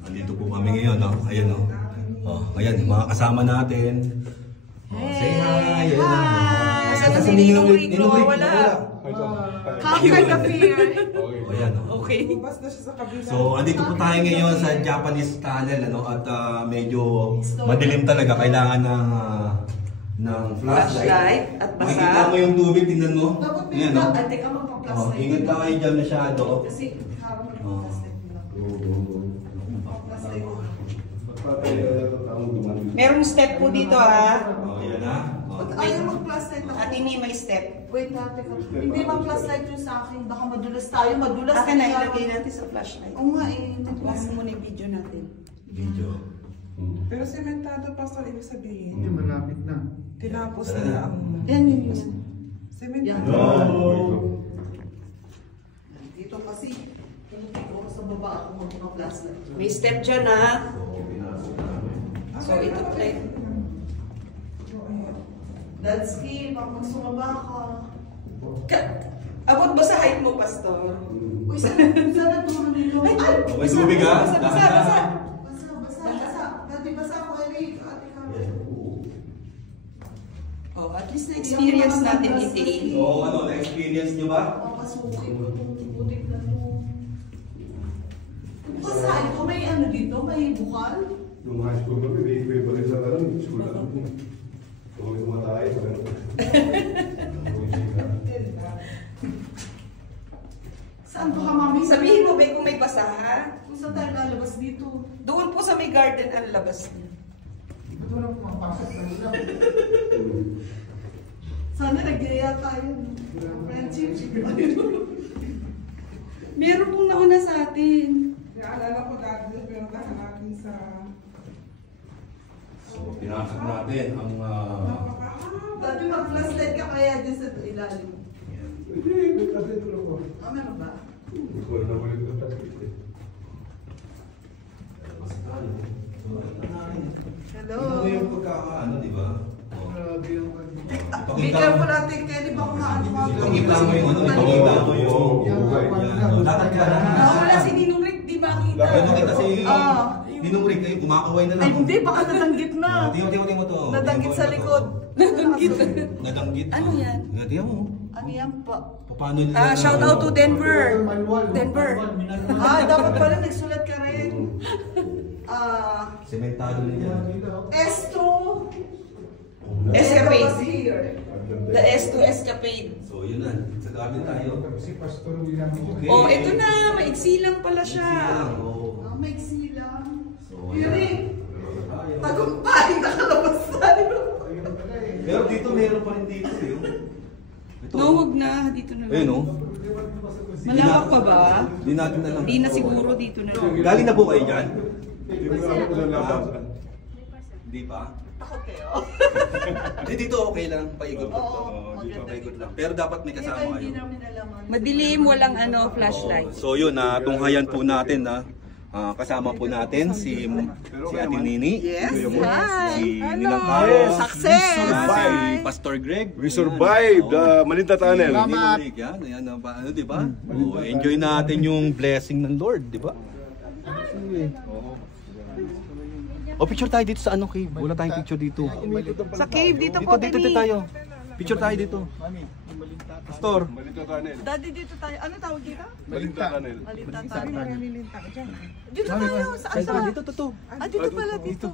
Andito po kami ngayon, no? Ayan, no? Oh, ayan, mga kasama natin. Oh, say hi! Hi! Saan si Ninong Rick? Wala. Conquer the fear. Ayan, no? Okay. So, andito po tayo ngayon sa Japanese tunnel, ano? At medyo madilim talaga. Kailangan ng flashlight. At basa. Makikita mo yung tubig, tingnan mo. Ayan, no? Ay, teka, magpa-flashlight. Ingat lang kayo dyan masyado. Kasi harap magpa-flashlight nila. Magpa-flashlight. Merong step po dito, ha? Oh, yan ha. Ayaw mag-flashlight ako. At hindi may step. Wait, ate ka. Hindi mag-flashlight yun sa akin. Baka madulas tayo. Madulas Akin na tayo. ilagay natin sa flashlight. Oo nga eh. Tumasin mo na yung video natin. Video. Pero sementado, Pastor, ibig sabihin. Hindi, malapit na. Tinapos nila ang Yan yun. sementado. Dito kasi. Dito sa baba ako mag-flashlight. May step dyan, ha? So, ito play. That's key. Pag sumaba ka. Abot ba sa height mo, Pastor? Uy, saan natulog dito? Ay! May tubig ha? Basa. Basa. Dati basa ako, Eric. Ate ka. Oh, at least na-experience natin detail. So, ano, na-experience nyo ba? Papasukin ko itong butik na to. Basahin ko, may ano dito? May bukal? Nung high school kami, may equivalent sa school na kami. So, yung mga tayo, Saan to ka, mami? Sabihin mo ba kung may basa, ha? Kung saan tayo lalabas dito? Doon po sa may garden ang labas niya. ito na pumapasok na nila. Sana nagyaya tayo. Friendship. Meron pong nauna sa atin. Naalala ko dati na pinuntahan natin sa... So, pinasok natin ang... Dati mag-flashlight ka kaya dyan sa ilalim. Hindi, kasi ito lang ko. Meron ba? Hindi ko na ulit na plastic eh. Hello. Ito yung pagkakaano, di ba? Grabe yung Be careful natin, Kelly. Baka maano ka. Ipakita mo yung ano, ipakita mo yung... Dapat ka na. Wala si Ninong Rick, di makita. Ganun kita si Ninong Rick, kayo kumakaway na lang. Ay, hindi. Baka nadanggit na. Tingnan mo to. Nadanggit sa likod. Nadanggit. Ano yan? Tingnan mo. Ano yan pa? Paano nila... Shout out to Denver. Denver. Dapat pala nagsulat ka rin. Sementado nila. Estro. Escapade. Here. The S2 Escapade. So, yun na. Sa garden tayo. Si Pastor William. Okay. Oh, ito na. Maigsi lang pala siya. May silang. So, Yuri. Tagumpay. Nakalabas tayo. pero dito, meron pa rin dito. Ito. No, wag na. Dito na lang. Ayun, no? Malawak pa ba? Hindi natin na lang. Hindi na siguro dito na lang. Galing na po kayo dyan? Hindi pa? Takot kayo. Hindi, dito okay lang. Paikot lang. Oo, Dito maganda paikot dito. lang. Pero dapat may kasama Hindi kayo. namin alaman. Madilim, walang flashlight. So yun, tunghayan po natin na kasama po natin si Ate Nini. Yes, si hi. Ninang Caro, Success. si Pastor Greg. We survived the Malinta Tunnel. Ninong Rick, yan, ano, di ba? Enjoy natin yung blessing ng Lord, di ba? Picture tayo dito sa ano cave. Wala tayong picture dito. Sa cave, dito po, Dito tayo. Picture tayo dito. Pastor. Malinta Tunnel. Daddy, dito tayo. Ano tawag dito? Malinta Tunnel. Malita Sabi tayo. mo, nililinta ka dyan. Dito tayo. Saan ba? Dito. Dito pala dito.